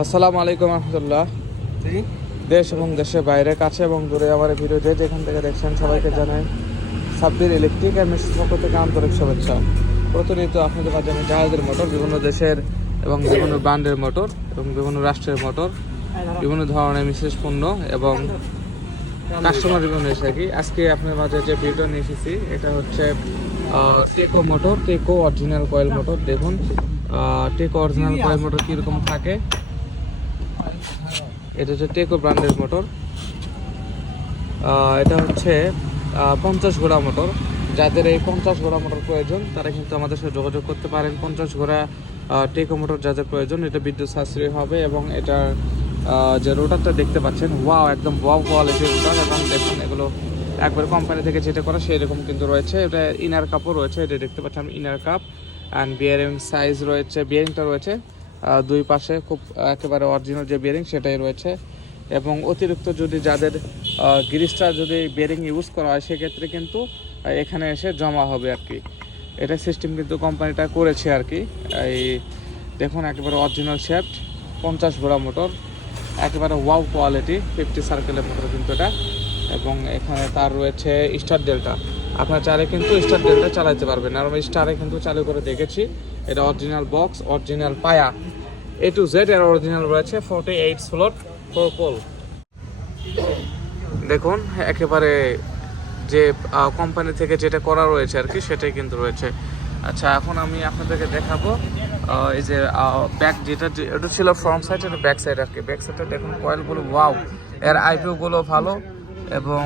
আসসালামু আলাইকুম রহমতুল্লাহ। দেশ এবং দেশের বাইরে কাছে এবং দূরে আমার ভিডিও যে যেখান থেকে দেখছেন সবাইকে জানাই সাব্বির ইলেকট্রিক অ্যান্ড মেশিন পক্ষ থেকে আন্তরিক শুভেচ্ছা। প্রতিনিয়ত আপনাদের মাঝে আমি জাহাজের মোটর বিভিন্ন দেশের এবং বিভিন্ন ব্র্যান্ডের মোটর এবং বিভিন্ন রাষ্ট্রের মোটর বিভিন্ন ধরনের বিশেষ পণ্য এবং কাস্টমার বিভিন্ন এসে থাকি। আজকে আপনার মাঝে যে ভিডিও নিয়ে এসেছি এটা হচ্ছে Teco motor Teco original coil motor দেখুন টেকো অরিজিনাল কয়েল মোটর কীরকম থাকে এটা হচ্ছে টেকো ব্র্যান্ডের মোটর এটা হচ্ছে পঞ্চাশ ঘোড়া মোটর যাদের এই পঞ্চাশ ঘোড়া মোটর প্রয়োজন, তারা কিন্তু আমাদের সাথে যোগাযোগ করতে পারেন। পঞ্চাশ ঘোড়া টেকো মোটর যাদের প্রয়োজন, এটা বিদ্যুৎ সাশ্রয়ী হবে এবং এটার যে রোটারটা দেখতে পাচ্ছেন ওয়াও একদম ওয়াও কোয়ালিটির রোটার এবং দেখুন এগুলো একবার কোম্পানি থেকে যেটা করা সেই রকম কিন্তু রয়েছে। এটা ইনার কাপও রয়েছে, এটা দেখতে পাচ্ছেন inner cup and bearing size রয়েছে বিয়ারিংটা রয়েছে। দুই পাশে খুব একেবারে অরিজিনাল যে বিয়ারিং সেটাই রয়েছে। এবং অতিরিক্ত যদি যাদের গ্রিসটা যদি বেরিং ইউজ করা হয়, সেক্ষেত্রে কিন্তু এখানে এসে জমা হবে আর কি। এটা সিস্টেম কিন্তু কোম্পানিটা করেছে আর কি। এই দেখুন, একেবারে অরিজিনাল শেফট পঞ্চাশ ঘোড়া মোটর একেবারে ওয়াও কোয়ালিটি ফিফটি সার্কেলের মোটর কিন্তু এটা। এবং এখানে তার রয়েছে স্টার ডেল্টা আপনার চারে কিন্তু স্টার ডেল্টা চালাতে পারবেন। আর আমি স্টারে কিন্তু চালু করে দেখেছি, এটা অরিজিনাল বক্স অরিজিনাল পায়া। এ টু জেড এর অরিজিনাল রয়েছে forty eight slot four pole দেখুন, একেবারে যে কোম্পানি থেকে যেটা করা রয়েছে আর কি, সেটাই কিন্তু রয়েছে। আচ্ছা এখন আমি আপনাদেরকে দেখাবো এই যে ব্যাক যেটা এটা ছিল ফ্রন্ট সাইড এটা ব্যাক সাইড আর কি। ব্যাক সাইডে দেখুন কয়েলগুলো ওয়াও এর আইপিওগুলো ভালো এবং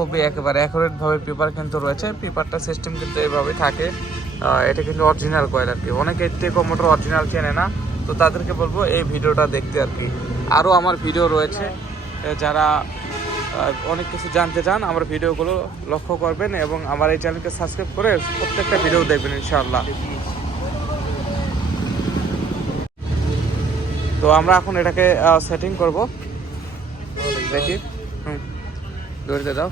খুবই একেবারে অ্যাকুরেটভাবে পেপার কিন্তু রয়েছে। পেপারটা সিস্টেম কিন্তু এইভাবে থাকে। এটা কিন্তু অরিজিনাল কয়েল আর কি। অনেকে টেকো মোটর অরিজিনাল চেনে না। তো তাদেরকে বলব, এই ভিডিওটা দেখতে আর কি। আরও আমার ভিডিও রয়েছে। যারা অনেক কিছু জানতে চান, আমার ভিডিওগুলো লক্ষ্য করবেন এবং আমার এই চ্যানেলকে সাবস্ক্রাইব করে প্রত্যেকটা ভিডিও দেখবেন, ইনশাআল্লাহ। তো আমরা এখন এটাকে সেটিং করব। দেখি। হুম। দৌড়তে দাও।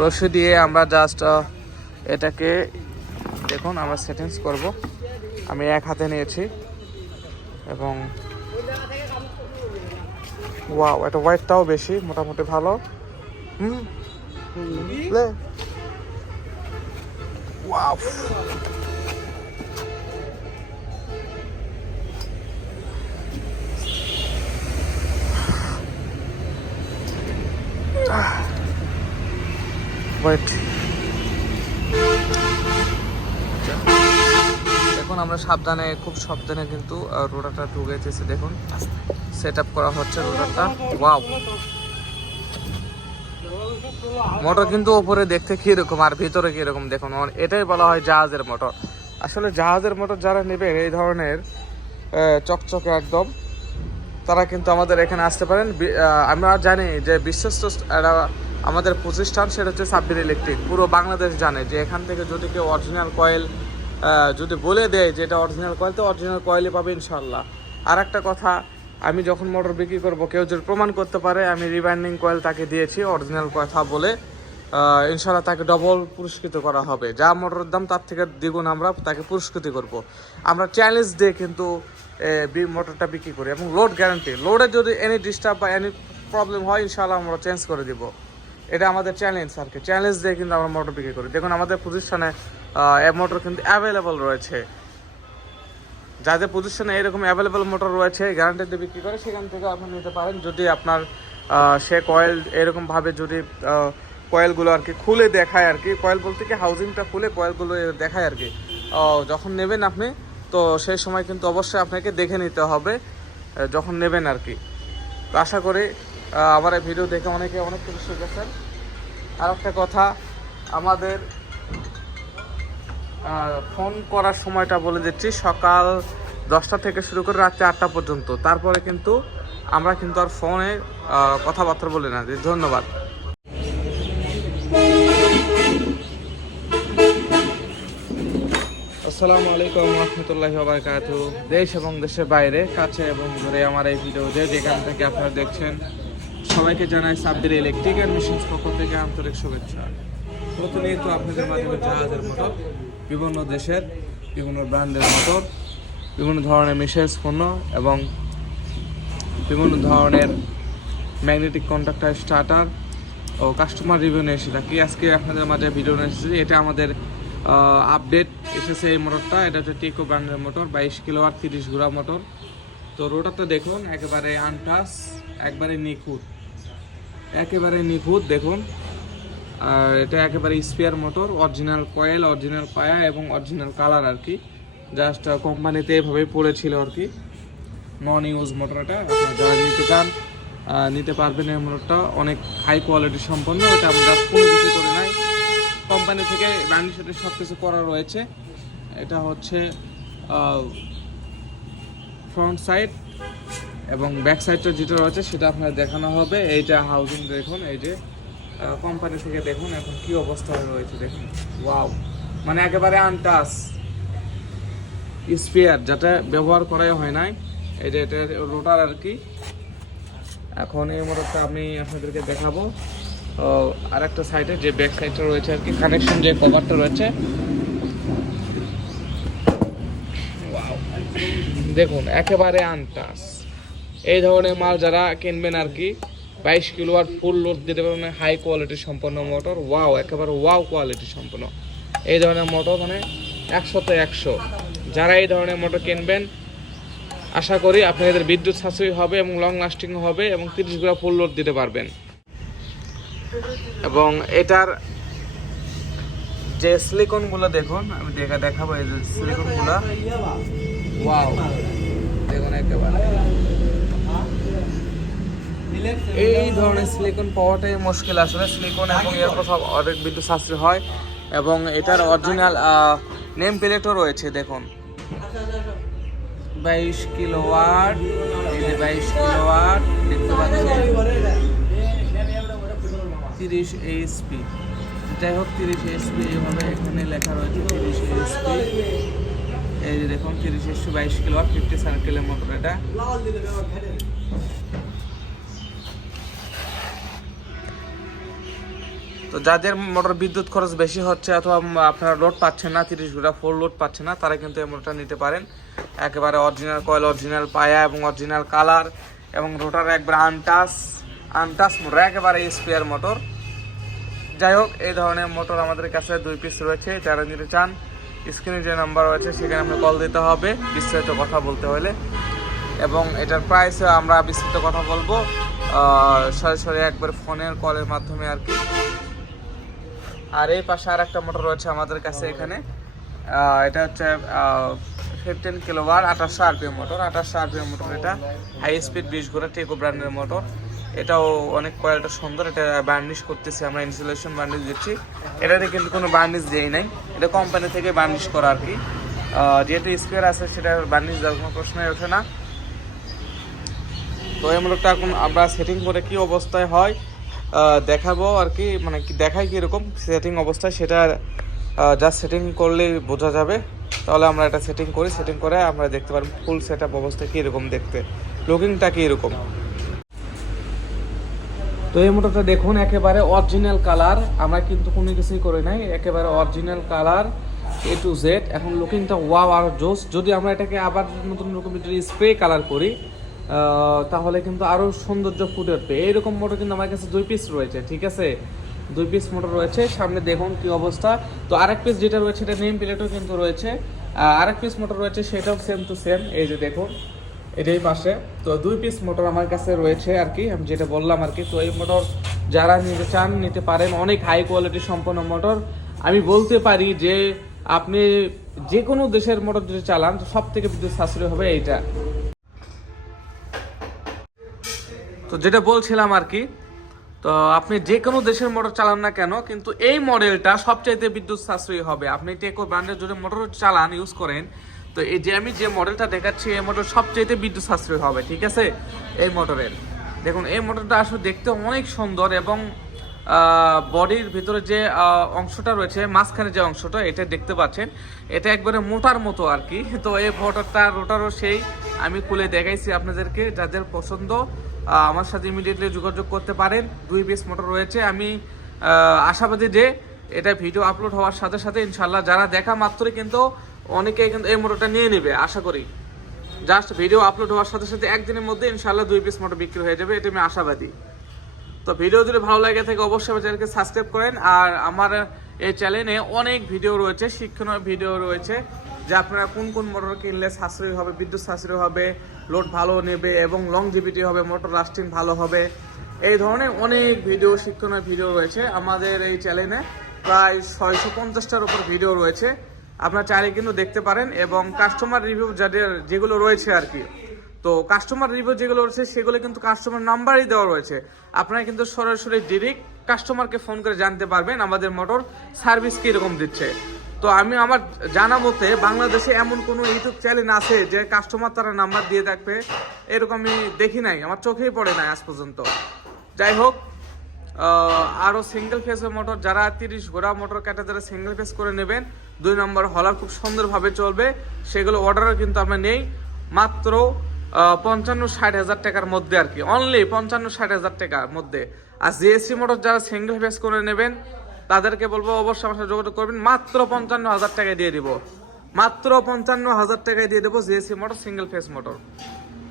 রশি দিয়ে আমরা জাস্ট এটাকে, দেখুন, আমরা সেটিংস করব। আমি এক হাতে নিয়েছি। এবং ওয়াও এটা হোয়াইটটাও বেশি, মোটামুটি ভালো। হুম? ওয়াও ওয়েট দেখুন, আমরা সাবধানে, খুব সাবধানে কিন্তু রোডারটা ঢুকেছে, দেখুন। সেট করা হচ্ছে রোডারটা। ওয়াও মোটর কিন্তু ওপরে দেখতে কীরকম, আর ভিতরে কীরকম, দেখুন এটাই বলা হয় জাহাজের মোটর আসলে জাহাজের মোটর যারা নেবে, এই ধরনের চকচকে একদম, তারা কিন্তু আমাদের এখানে আসতে পারেন। আমরা জানি যে বিশ্বস্ত একটা আমাদের প্রতিষ্ঠান সেটা হচ্ছে সাব্বির ইলেকট্রিক। পুরো বাংলাদেশ জানে যে এখান থেকে যদি কেউ অরিজিনাল কয়েল যদি বলে দেয় যে এটা অরিজিনাল কয়েল তো অরিজিনাল কয়েলই পাবে ইনশাল্লাহ আর একটা কথা, আমি যখন মোটর বিক্রি করব, কেউ যদি প্রমাণ করতে পারে, আমি রিবাইন্ডিং কয়েল তাকে দিয়েছি অরিজিনাল কথা বলে ইনশাল্লাহ তাকে ডবল পুরস্কৃত করা হবে। যা মোটরের দাম, তার থেকে দ্বিগুণ আমরা তাকে পুরস্কৃত করব। আমরা চ্যালেঞ্জ দিয়ে কিন্তু মোটরটা বিক্রি করি এবং লোড গ্যারান্টি লোডে যদি এনি ডিস্টার্ব বা এনি প্রবলেম হয় ইনশাল্লাহ আমরা চেঞ্জ করে দিব। এটা আমাদের চ্যালেঞ্জ আর কি। চ্যালেঞ্জ দিয়ে কিন্তু আমরা মোটর বিক্রি করি। দেখুন, আমাদের প্রতিষ্ঠানে মোটর কিন্তু অ্যাভেলেবল রয়েছে। যাদের প্রতিষ্ঠানে এরকম অ্যাভেলেবল মোটর রয়েছে গ্যারান্টি দিয়ে বিক্রি করে, সেখান থেকে আপনি নিতে পারেন। যদি আপনার সে কয়েল এরকমভাবে যদি কয়েলগুলো আর কি খুলে দেখায় আর কি কয়েল বলতে কি হাউজিংটা খুলে কয়েলগুলো দেখায় আর কি। যখন নেবেন আপনি, তো সেই সময় কিন্তু অবশ্যই আপনাকে দেখে নিতে হবে যখন নেবেন আর কি। তো আশা করি আমার এই ভিডিও দেখে অনেকে অনেক কিছু শিখেছেন। আর একটা কথা, আমাদের ফোন করার সময়টা বলে দিচ্ছি, সকাল দশটা থেকে শুরু করে রাত্রি আটটা পর্যন্ত। তারপরে কিন্তু আমরা কিন্তু আর ফোনে কথাবার্তা বলি না। ধন্যবাদ। আসসালামু আলাইকুম রহমতুল্লাহ দেশ এবং দেশের বাইরে, কাছে এবং দূরে আমার এই ভিডিও যে যেখান থেকে আপনারা দেখছেন সবাইকে জানাই সাব্বির ইলেকট্রিক অ্যান্ড মেশিনস পক্ষ থেকে আন্তরিক শুভেচ্ছা। প্রতিনিয়ত আপনাদের মাধ্যমে জাহাজের মোটর, বিভিন্ন দেশের, বিভিন্ন ব্র্যান্ডের মোটর, বিভিন্ন ধরনের মিশেলস পণ্য এবং বিভিন্ন ধরনের ম্যাগনেটিক কন্ট্রাক্টর স্টার্টার ও কাস্টমার রিভিউ নিয়ে এসে থাকি। আজকে আপনাদের মাঝে ভিডিও নিয়ে এসেছি। এটা আমাদের আপডেট এসেছে এই মোটরটা। এটা হচ্ছে টেকো ব্র্যান্ডের মোটর বাইশ কিলো আর তিরিশ ঘোড়া মোটর তো রোটার তো দেখুন, একেবারে আনটাস একবারে নিখুঁত। একেবারে নিখুঁত, দেখুন। আর এটা একেবারে spare motor original coil original পায়া এবং অরিজিনাল কালার আর কি। জাস্ট কোম্পানিতে এভাবে পড়েছিল আর কি। নন ইউজ মোটর এটা। আপনারা যারা নিতে চান নিতে পারবেন এই মোটরটা অনেক হাই কোয়ালিটি সম্পন্ন। এটা আমরা কোনো কিছু করে নাই। কোম্পানি থেকে ব্র্যান্ডের সাথে সব কিছু করা রয়েছে। এটা হচ্ছে ফ্রন্ট সাইড এবং ব্যাক সাইডটা যেটা রয়েছে সেটা আপনার দেখানো হবে। এইটা হাউজিং দেখুন, এই যে কোম্পানি থেকে দেখুন এখন কি অবস্থায় রয়েছে, দেখুন। ওয়াও মানে একেবারে আনটাস। স্পেয়ার যেটা ব্যবহার করাই হয় নাই, এই যে এটা রোটার আর কি। এখন এই মোটরটা আমি আপনাদেরকে দেখাবো। আর একটা সাইডে যে ব্যাক সাইডটা রয়েছে আর কি কানেকশন যে কভারটা রয়েছে! দেখুন, একেবারে আনটাস। এই ধরনের মাল যারা কিনবেন আর কি, বাইশ কিলো আর ফুল লোড দিতে পারবেন হাই কোয়ালিটি সম্পন্ন মোটর ওয়াও একেবারে ওয়াও কোয়ালিটি সম্পন্ন। এই ধরনের মোটর মানে একশোতে একশো। যারা এই ধরনের মোটর কিনবেন, আশা করি আপনাদের বিদ্যুৎ সাশ্রয়ী হবে এবং লং লাস্টিং হবে এবং তিরিশগুলা ফুল লোড দিতে পারবেন। এবং এটার যে সিলিকনগুলো দেখুন, আমি দেখা দেখাবো এই যে সিলিকনগুলো ওয়াও দেখুন একেবারে। এই ধরনের সিলিকন পাওয়াটাই মুশকিল আসলে। সিলিকন এবং এর সব অনেক বিদ্যুৎ সাশ্রয় হয় এবং এটার অরিজিনাল নেম প্লেটও রয়েছে, দেখুন। বাইশ কিলো ওয়াট, এই যে বাইশ কিলো ওয়াট, দেখতে পাচ্ছেন? তিরিশ এইচপি যাই হোক, তিরিশ এইচপি এইভাবে এখানে লেখা রয়েছে, তিরিশ এইচপি এই যে দেখুন, তিরিশ এইচপি বাইশ কিলো ওয়াট ফিফটি সার্কেলের মোটর এটা। তো যাদের মোটর বিদ্যুৎ খরচ বেশি হচ্ছে অথবা আপনারা লোড পাচ্ছেন না, তিরিশ ঘণ্টা ফোর লোড পাচ্ছেন না, তারা কিন্তু এই মোটরটা নিতে পারেন। একেবারে অরিজিনাল কয়েল অরিজিনাল পায়া এবং অরিজিনাল কালার এবং রোটার একবারে আনটাস আনটাস মোটর একেবারে স্পেয়ার মোটর যাই হোক, এই ধরনের মোটর আমাদের কাছে দুই পিস রয়েছে, যারা নিতে চান স্ক্রিনে যে নাম্বার রয়েছে সেখানে আমরা কল দিতে হবে, বিস্তারিত কথা বলতে হলে। এবং এটার প্রাইস আমরা বিস্তারিত কথা বলব। সরাসরি একবার ফোনের কলের মাধ্যমে আর কি। আর এই পাশে আর একটা মোটর রয়েছে আমাদের কাছে এখানে। এটা হচ্ছে ফিফটিন কিলোওয়ার আঠাশশো আরপিএম মোটর, আঠাশশো আরপিএম মোটর এটা। হাই স্পিড বিশ ঘোড়া টেকো ব্র্যান্ডের মোটর। এটাও অনেক কোয়ালিটি সুন্দর, এটা বার্নিশ করতেছি আমরা ইনসুলেশন বার্নিশ দিচ্ছি। এটাতে কিন্তু কোনো বার্নিশ দিই নাই। এটা কোম্পানি থেকে বার্নিশ করা আর কি। যেহেতু স্পেয়ার আছে, সেটা বার্নিশ দেওয়ার কোনো প্রশ্নই ওঠে না। তো এই মোটরটা এখন আমরা সেটিং করে কি অবস্থায় হয় দেখাবো আর কি মানে কি দেখাই কীরকম সেটিং অবস্থায় সেটা জাস্ট সেটিং করলে বোঝা যাবে। তাহলে আমরা এটা সেটিং করি সেটিং করে আমরা দেখতে পারব ফুল সেট আপ অবস্থা কীরকম দেখতে লুকিংটা কীরকম। তো এই মোটরটা দেখুন একেবারে অরিজিনাল কালার আমরা কিন্তু কোনো কিছুই করে নাই, একেবারে original colour A to Z এখন লুকিংটা ওয়াও আর জোস। যদি আমরা এটাকে আবার নতুন রকম স্প্রে কালার করি তাহলে কিন্তু আরও সৌন্দর্য ফুটে উঠবে। এইরকম মোটর কিন্তু আমার কাছে দুই পিস রয়েছে, ঠিক আছে? দুই পিস মোটর রয়েছে, সামনে দেখুন কি অবস্থা। তো আরেক পিস যেটা রয়েছে, এটা নেম প্লেটও কিন্তু রয়েছে। আরেক পিস মোটর রয়েছে, সেটাও সেম টু সেম এই যে দেখুন, এটাই পাশে। তো দুই পিস মোটর আমার কাছে রয়েছে আর কি, আমি যেটা বললাম আর কি। তো এই মোটর যারা নিতে চান, নিতে পারেন। অনেক হাই কোয়ালিটি সম্পন্ন মোটর। আমি বলতে পারি যে, আপনি যে কোনো দেশের মোটর যদি চালান সব থেকে বিদ্যুৎ সাশ্রয় হবে এইটা। তো যেটা বলছিলাম আর কি, তো আপনি যে কোনো দেশের মোটর চালান না কেন, কিন্তু এই মডেলটা সবচাইতে বিদ্যুৎ সাশ্রয়ী হবে। আপনি টেকো ব্র্যান্ডের যদি মোটর চালান ইউজ করেন, তো এই যে আমি যে মডেলটা দেখাচ্ছি, এই মোটর সবচাইতে বিদ্যুৎ সাশ্রয়ী হবে, ঠিক আছে? এই মোটরের। দেখুন, এই মোটরটা আসলে দেখতে অনেক সুন্দর এবং বডির ভিতরে যে অংশটা রয়েছে, মাঝখানে যে অংশটা, এটা দেখতে পাচ্ছেন। এটা একবারে মোটার মতো আর কি। তো এই মোটরটা রোটারও সেই, আমি খুলে দেখাইছি আপনাদেরকে, যাদের পছন্দ আমার সাথে ইমিডিয়েটলি যোগাযোগ করতে পারেন। দুই পিস মোটর রয়েছে। আমি আশাবাদী যে এটা ভিডিও আপলোড হওয়ার সাথে সাথে ইনশাল্লাহ যারা দেখা মাত্রই কিন্তু অনেকে কিন্তু এই মোটরটা নিয়ে নেবে, আশা করি। জাস্ট ভিডিও আপলোড হওয়ার সাথে সাথে একদিনের মধ্যে ইনশাল্লাহ দুই পিস মোটর বিক্রি হয়ে যাবে, এটা আমি আশাবাদী। তো ভিডিও যদি ভালো লাগে থাকে অবশ্যই আমার চ্যানেলকে সাবস্ক্রাইব করেন। আর আমার এই চ্যানেলে অনেক ভিডিও রয়েছে, শিক্ষণীয় ভিডিও রয়েছে। যে আপনারা কোন কোন মোটর কিনলে সাশ্রয়ী হবে, বিদ্যুৎ সাশ্রয়ী হবে লোড ভালো নেবে এবং লং জিবিটি হবে মোটর লাস্টিং ভালো হবে, এই ধরনের অনেক ভিডিও শিক্ষণীয় ভিডিও রয়েছে আমাদের এই চ্যানেলে প্রায় ছয়শো পঞ্চাশটার উপর ভিডিও রয়েছে। আপনারা চাইলে কিন্তু দেখতে পারেন এবং কাস্টমার রিভিউ যাদের যেগুলো রয়েছে আর কি। তো কাস্টমার রিভিউ যেগুলো রয়েছে সেগুলো কিন্তু কাস্টমার নাম্বারই দেওয়া রয়েছে। আপনারা কিন্তু সরাসরি ডিরেক্ট কাস্টমারকে ফোন করে জানতে পারবেন আমাদের মোটর সার্ভিস কীরকম দিচ্ছে। তো আমি আমার জানা মতে বাংলাদেশে এমন কোনো ইউটিউব চ্যানেল আছে যে কাস্টমার তারা নাম্বার দিয়ে থাকবে এরকম আমি দেখি নাই, আমার চোখেই পড়ে নাই আজ পর্যন্ত। যাই হোক আরও সিঙ্গেল ফেসের মোটর যারা তিরিশ ঘোড়া মোটর কাটা, যারা সিঙ্গেল ফেস করে নেবেন, দুই নম্বর হলার খুব সুন্দরভাবে চলবে। সেগুলো অর্ডারও কিন্তু আমরা নেই, মাত্র পঞ্চান্ন ষাট হাজার টাকার মধ্যে আর কি। অনলি পঞ্চান্ন ষাট হাজার টাকার মধ্যে। আর জিএসসি মোটর যারা সিঙ্গেল ফেস করে নেবেন তাদেরকে বলব অবশ্যই আমার সাথে যোগাযোগ করবেন। মাত্র পঞ্চান্ন হাজার টাকায় দিয়ে দিব। মাত্র পঞ্চান্ন হাজার টাকায় দিয়ে দেবো GAC motor single phase motor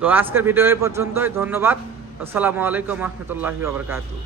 তো আজকের ভিডিও এই পর্যন্তই। ধন্যবাদ। আসসালামু আলাইকুম রহমতুল্লাহি আবরকাতু